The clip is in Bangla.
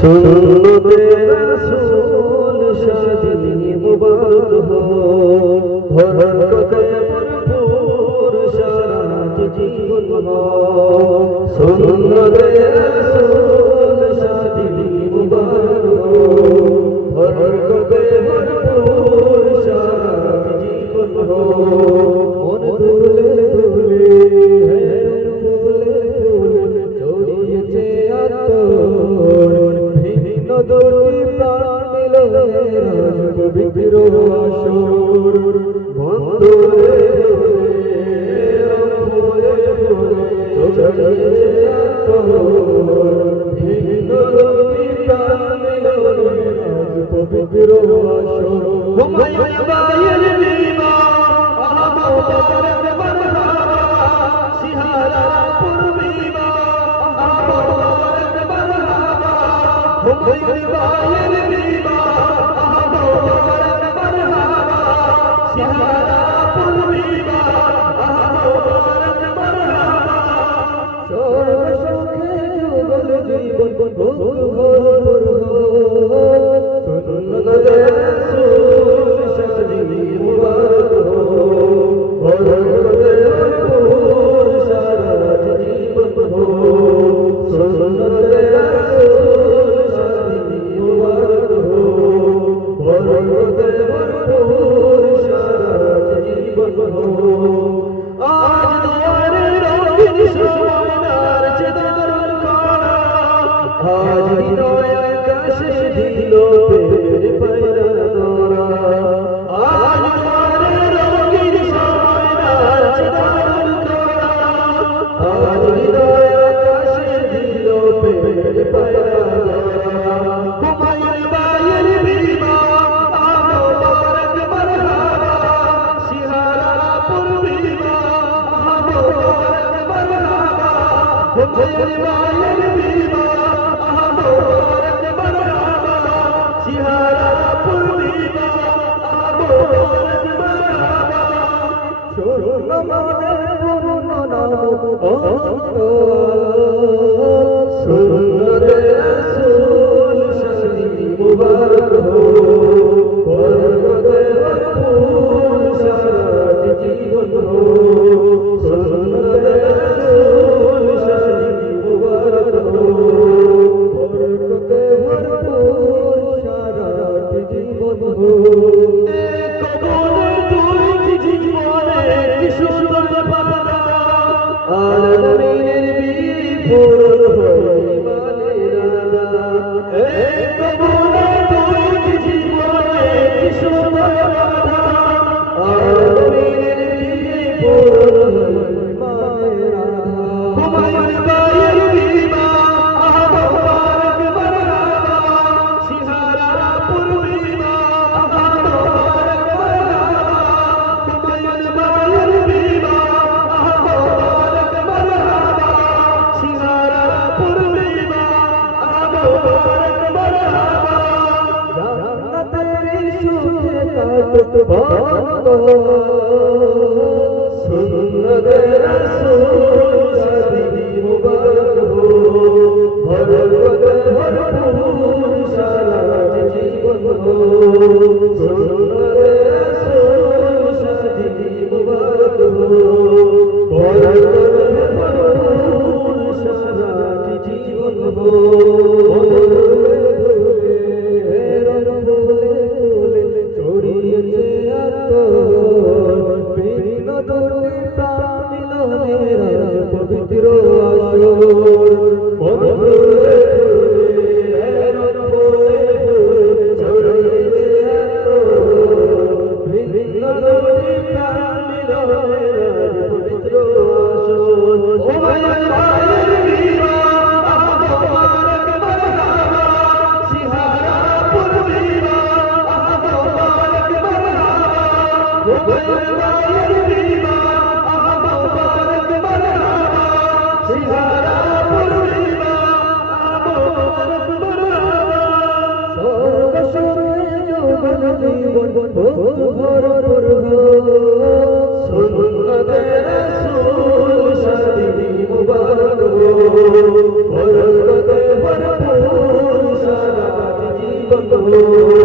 सुन्नते रसूल शादी मुबारक हो बरकते भरपूर शरात जीवन हो सुन्नते रसूल शादी मुबारक हो बरकते भरपूर शरात जीवन हो मन दुले दुले है फूले फूले चोरिए आतोर দুটি প্রাণ মিল রাজ পবিত্র আসর বন্ধুরে ফুলে ফুলে চড়িয়েছে ভিন্ন দুটি প্রাণ মিল রাজ পবিত্র আসর হুমায়ুন বায়ের বিবা আহমদ মারহাবা সিহারা পূর্বিবা আহমদ মারহাবা হুমায়ুন বায়ের বিবা আহমদ মারহাবা সিহারা পূর্বিবা আহমদ মারহাবা সর্ব সুখে যুগল জীবন ভোর ভোর সুন্নতে রাসূল শাদি মুবারক হো বরকতে ভরপুর সারাত জীবন হো সুন্নতে রাসূল শাদি মুবারক হো বরকতে ভরপুর সারাত জীবন হো আজ দুয়ারে রঙিন সময় নাচে দারুল কারা আজ হৃদয় আকাশে দিল পের পায়রা দোরা আজ দুয়ারে রঙিন সময় নাচে দারুল কারা আজ হৃদয় আকাশে দিল পের পায়রা দোরা হুমায়ুন বায়ের বিবা আহমদ মারহাবা সিহারা পূর্বিবা আহমদ মারহাবা হুমায়ুন বায়ের বিবা আহমদ মারহাবা সিহারা পূর্বিবা আহমদ মারহাবা শোনো আমাদের পুরনো নাম সুন্নতে রাসূল শাদি মুবারক হো বরকতে ভরপুর সারাত জীবন হো সুন্নতে রাসূল শাদি মুবারক হো বরকতে ভরপুর সারাত জীবন হো কবরে তুই জীবনে কি সুন্দর পাতা আলামিনের বিপুল হয়ে মানের রাধা কবরে তুই জীবনে কি সুন্দর পাতা আলামিনের বিপুল হয়ে মানের রাধা হুমায়ুন বায়ের বিবা আহমদ মারহাবা সিহারা পূর্বিবা আহমদ মারহাবা হুমায়ুন বায়ের বিবা আহমদ মারহাবা সিহারা পূর্বিবা আহমদ মারহাবা জান্নাতের সুখে কাটত বন্ধ সুন্নতে রাসূল শাদি মুবারক হো বরকতে ভরপুর সারাত জীবন হো সুন্নতে রাসূল শাদি মুবারক হো বরকতে ভরপুর সারাত জীবন হো চড়িয়েছে আতর ভিন্ন দুটি প্রাণ মিলনের পবিত্র আসর বন্ধুরে চড়িয়েছে আতর ভিন্ন দুটি প্রাণ মিলনের পবিত্র আসর হুমায়ুন বায়ের বিবা আহমদ মারহাবা সিহারা পূর্বিবা আহমদ মারহাবা হুমায়ুন বায়ের বিবা আহমদ মারহাবা সিহারা পূর্বিবা আহমদ মারহাবা সর্ব সুখে যৌবন জীবন ভোর ভোর হো সুন্নতে রাসূল শাদি মুবারক হো বরকতে ভরপুর গো